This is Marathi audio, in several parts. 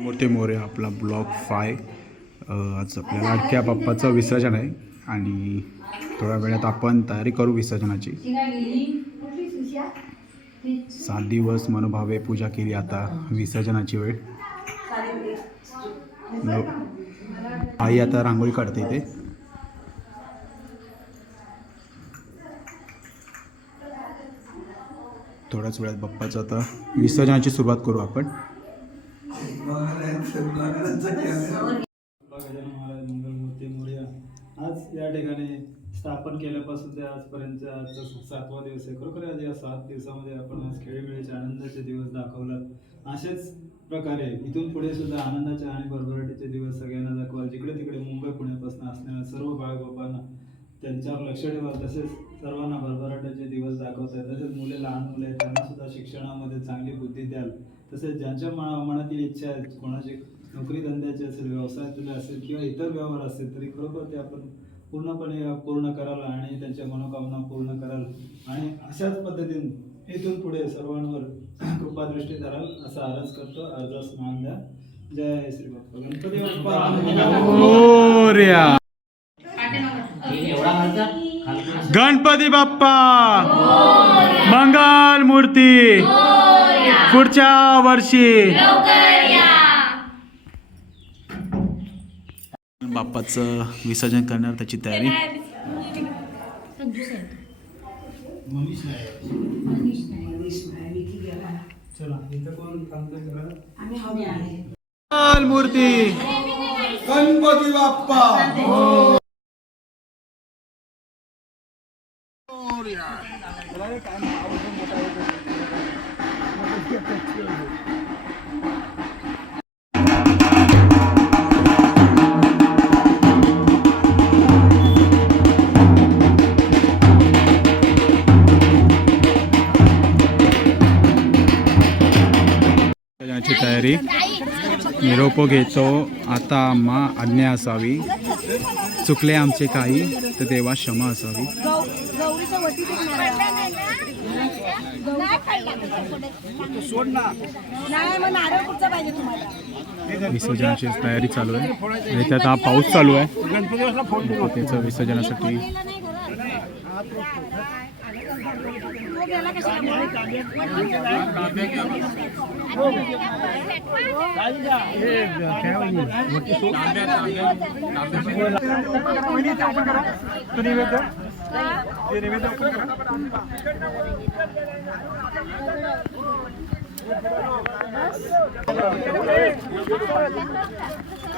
मोठे मोरे आपला ब्लॉग 5 आज आपल्या लाडक्या बाप्पाचं विसर्जन आहे आणि थोड्या वेळात आपण तयारी करू विसर्जनाची. 7 दिवस मनोभावे पूजा केली. आता विसर्जनाची वेळ. आई आता रांगोळी काढते इथे. थोड्याच वेळात बाप्पाचं आता विसर्जनाची सुरुवात करू आपण. मंगलमूर्ती मोरया आज या ठिकाणी स्थापन केल्यापासून ते आजपर्यंत आजचा 7वा दिवस आहे. खरोखर आज या 7 दिवसामध्ये आपण आज खेळीमेळीचे आनंदाचे दिवस दाखवलात. असेच प्रकारे इथून पुढे सुद्धा आनंदाचे आणि भरभराटीचे दिवस सगळ्यांना दाखवाल. जिकडे तिकडे मुंबई पुण्यापासून असणाऱ्या सर्व बाळबापांना त्यांच्यावर लक्ष ठेवा. तसेच सर्वांना भरभराटीचे दिवस दाखवतात. तसेच मुले लहान मुले आहेत त्यांना सुद्धा शिक्षणामध्ये चांगली बुद्धी द्याल. तसेच ज्यांच्या मनातील इच्छा आहे, कोणाची नोकरी धंद्याची असेल, व्यवसायातील असेल किंवा इतर व्यवहार असेल, तरी खरोखर ते आपण पूर्णपणे पूर्ण कराल आणि त्यांच्या मनोकामना पूर्ण कराल. आणि अशाच पद्धतीने इथून पुढे सर्वांवर कृपादृष्टी धराल असा आरज करतो. अर्जास मान द्या. जय श्री बाप्पा गणपती बाप्पा मोरया. गणपती बाप्पा मंगल मूर्ती पुढच्या वर्षी. बाप्पाचं विसर्जन करणार त्याची तयारी. मंगल मूर्ती गणपती बाप्पा त्याची तयारी. निरोप घेतो आता. मा आज्ञा असावी, चुकले आमचे काही तर देवा क्षमा असावी. विसर्जनाची तयारी चालू आहे आणि त्यात हा पाऊस चालू आहे. त्याचं विसर्जनासाठी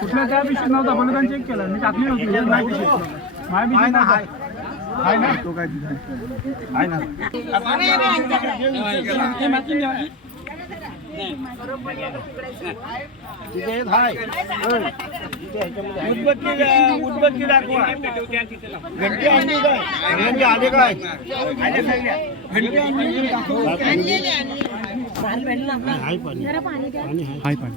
कुठल्या त्या पिशवीत नव्हता बलदान चेक केला मी टाकली होती. आहे ना तो काय आहे ना उदबत्ती दाखवा. घंटे आणली काय आले काय घंटे हाय पाणी हाय पाणी.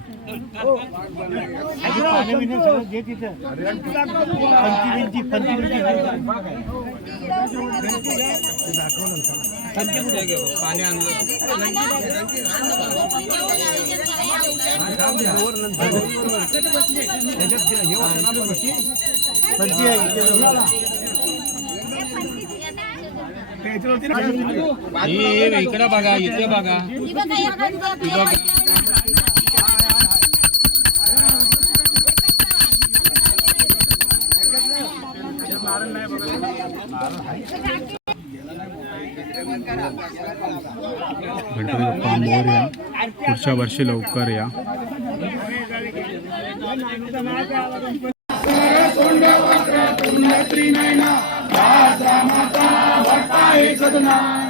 इकडे बघा, इथे बघा. गणपती बाप्पा मोरया पुढच्या वर्षी लवकर या.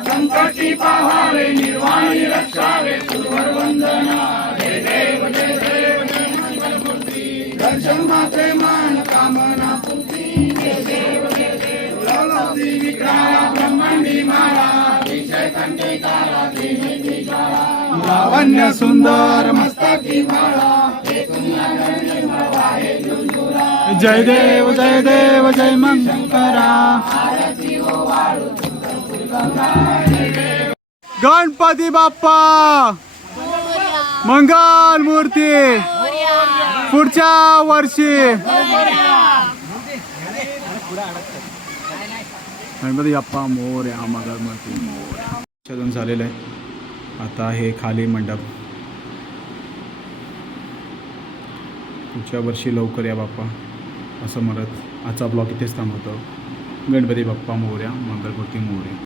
संकटी पाहावे निर्वाणी रक्षावे सुरवर वंदना. हे देव जय देव जय मंगलमूर्ती दर्शन मात्रे मान कामना पूर्ती. जय देव जय देव लवलौती विग्रहाला ब्रह्मांडी माला विषय कंठी काला त्रिनेत्री ज्वाला. लावण्य सुंदर मस्तकी माळा हे तुम्हाला आहे झुंझुला. जय देव जय मंगळा. गणपती बाप्पा मंगल मूर्ती पुढच्या वर्षी गणपती बाप्पा मोरया, मंगलमूर्ती मोरया. विसर्जन झालेलं आहे. आता हे खाली मंडप. पुढच्या वर्षी लवकर या बाप्पा असं म्हणत आजचा ब्लॉग इथेच थांबवतो. गणपती बाप्पा मोरया, मंगलमूर्ती मोरया.